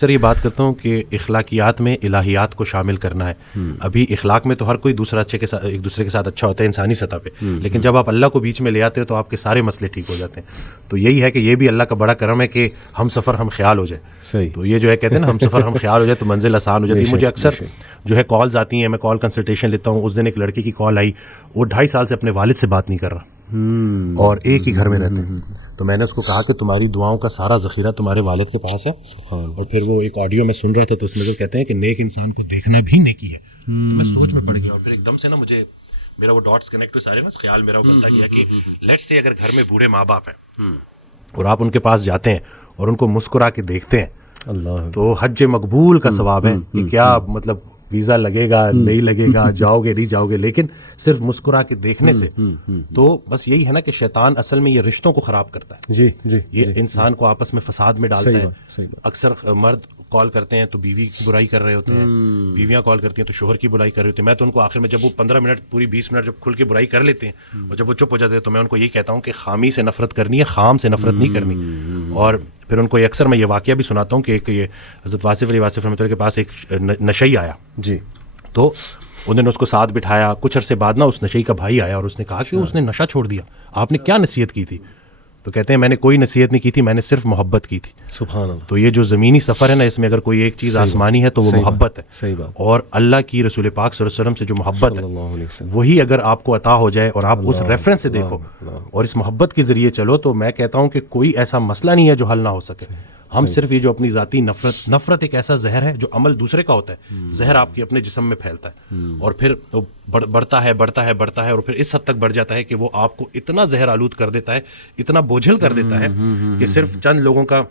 سر یہ بات کرتا ہوں کہ اخلاقیات میں الہیات کو شامل کرنا ہے. ابھی اخلاق میں تو ہر کوئی دوسرا اچھے کے ساتھ ایک دوسرے کے ساتھ اچھا ہوتا ہے انسانی سطح پہ, لیکن جب آپ اللہ کو بیچ میں لے آتے ہو تو آپ کے سارے مسئلے ٹھیک ہو جاتے ہیں. تو یہی ہے کہ یہ بھی اللہ کا بڑا کرم ہے کہ ہم سفر ہم خیال ہو جائے. تو یہ جو ہے کہتے ہیں نا ہم سفر ہم خیال ہو جائے تو منزل آسان ہو جاتی ہے. مجھے اکثر جو ہے کالز آتی ہیں, میں کال کنسلٹیشن لیتا ہوں. اس دن ایک لڑکی کی کال آئی, وہ 2.5 سال سے اپنے والد سے بات نہیں کر رہا اور ایک ہی گھر میں رہتے ہیں. تو میں نے اس کو کہا کہ تمہاری دعاؤں کا سارا ذخیرہ تمہارے والد کے پاس ہے. اور پھر وہ ایک آڈیو میں سن رہا تھا تو اس میں جو کہتے ہیں کہ نیک انسان کو دیکھنا بھی نیکی ہے. تو میں سوچ میں پڑ گیا اور پھر ایک دم سے نا مجھے میرا وہ ڈاٹس کنیکٹ ہوئے سارے نا, خیال میرا وہ بنتا گیا کہ لیٹس سے اگر گھر میں بوڑھے ماں باپ ہیں اور آپ ان کے پاس جاتے ہیں اور ان کو مسکرا کے دیکھتے ہیں تو حج مقبول کا ثواب ہے. کہ کیا مطلب ویزا لگے گا نہیں لگے گا, جاؤ گے نہیں جاؤ گے, لیکن صرف مسکرا کے دیکھنے سے تو بس یہی ہے نا کہ شیطان اصل میں یہ رشتوں کو خراب کرتا ہے. جی جی یہ انسان کو آپس میں فساد میں ڈالتا ہے. اکثر مرد کال کرتے ہیں تو بیوی کی برائی کر رہے ہوتے ہیں, بیویاں کال کرتی ہیں تو شوہر کی برائی کر رہے ہوتے ہیں. میں تو ان کو آخر میں جب وہ 15 منٹ پوری 20 منٹ جب کھل کے برائی کر لیتے ہیں اور جب وہ چپ ہو جاتے ہیں تو میں ان کو یہی کہتا ہوں کہ خامی سے نفرت کرنی ہے, خام سے نفرت نہیں کرنی. اور پھر ان کو اکثر میں یہ واقعہ بھی سناتا ہوں کہ ایک یہ حضرت واصف علی واصف رحمۃ اللہ کے پاس ایک نشئی آیا. جی. تو انہوں نے اس کو ساتھ بٹھایا. کچھ عرصے بعد نا اس نشئی کا بھائی آیا اور اس نے کہا کہ اس نے نشہ چھوڑ دیا, آپ نے کیا نصیحت کی تھی؟ تو کہتے ہیں میں نے کوئی نصیحت نہیں کی تھی, میں نے صرف محبت کی تھی. سبحان اللہ. تو یہ جو زمینی سفر ہے نا, اس میں اگر کوئی ایک چیز آسمانی ہے تو وہ محبت ہے. صحیح بات. اور اللہ کی رسول پاک صلی اللہ علیہ وسلم سے جو محبت ہے وہی اگر آپ کو عطا ہو جائے اور آپ اس ریفرنس سے دیکھو اور اس محبت کے ذریعے چلو تو میں کہتا ہوں کہ کوئی ایسا مسئلہ نہیں ہے جو حل نہ ہو سکے. ہم صرف یہ جو اپنی ذاتی نفرت ایک ایسا زہر ہے جو عمل دوسرے کا ہوتا ہے, زہر آپ کے اپنے جسم میں پھیلتا ہے اور پھر بڑھتا ہے اور پھر اس حد تک بڑھ جاتا ہے کہ وہ آپ کو اتنا زہر آلود کر دیتا ہے, اتنا بوجھل کر دیتا ہے کہ صرف چند لوگوں کا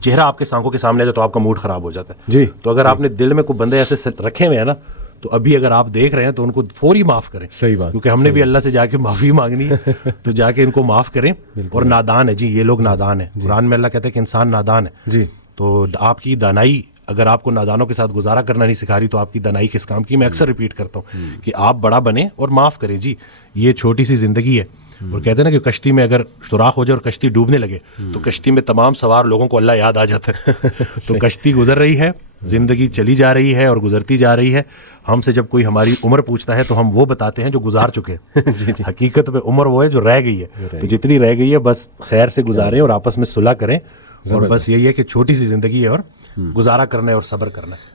چہرہ آپ کے آنکھوں کے سامنے ہے تو آپ کا موڈ خراب ہو جاتا ہے. جی. تو اگر آپ نے دل میں کوئی بندے ایسے رکھے ہوئے ہیں نا تو ابھی اگر آپ دیکھ رہے ہیں تو ان کو فوری معاف کریں. صحیح بات. کیونکہ ہم نے بھی اللہ سے جا کے معافی مانگنی ہے تو جا کے ان کو معاف کریں. اور نادان ہے جی, یہ لوگ نادان ہیں. قرآن میں اللہ کہتے ہیں کہ انسان نادان ہے. جی. تو آپ کی دانائی اگر آپ کو نادانوں کے ساتھ گزارا کرنا نہیں سکھا رہی تو آپ کی دانائی کس کام کی. میں اکثر ریپیٹ کرتا ہوں کہ آپ بڑا بنیں اور معاف کریں. جی یہ چھوٹی سی زندگی ہے. اور کہتے ہیں نا کہ کشتی میں اگر سوراخ ہو جائے اور کشتی ڈوبنے لگے تو کشتی میں تمام سوار لوگوں کو اللہ یاد آ جاتا ہے. تو کشتی گزر رہی ہے, زندگی چلی جا رہی ہے اور گزرتی جا رہی ہے. ہم سے جب کوئی ہماری عمر پوچھتا ہے تو ہم وہ بتاتے ہیں جو گزار چکے ہیں. حقیقت میں عمر وہ ہے جو رہ گئی ہے. تو جتنی رہ گئی ہے بس خیر سے گزاریں اور آپس میں صلح کریں. اور بس یہی ہے کہ چھوٹی سی زندگی ہے اور گزارا کرنا ہے اور صبر کرنا ہے.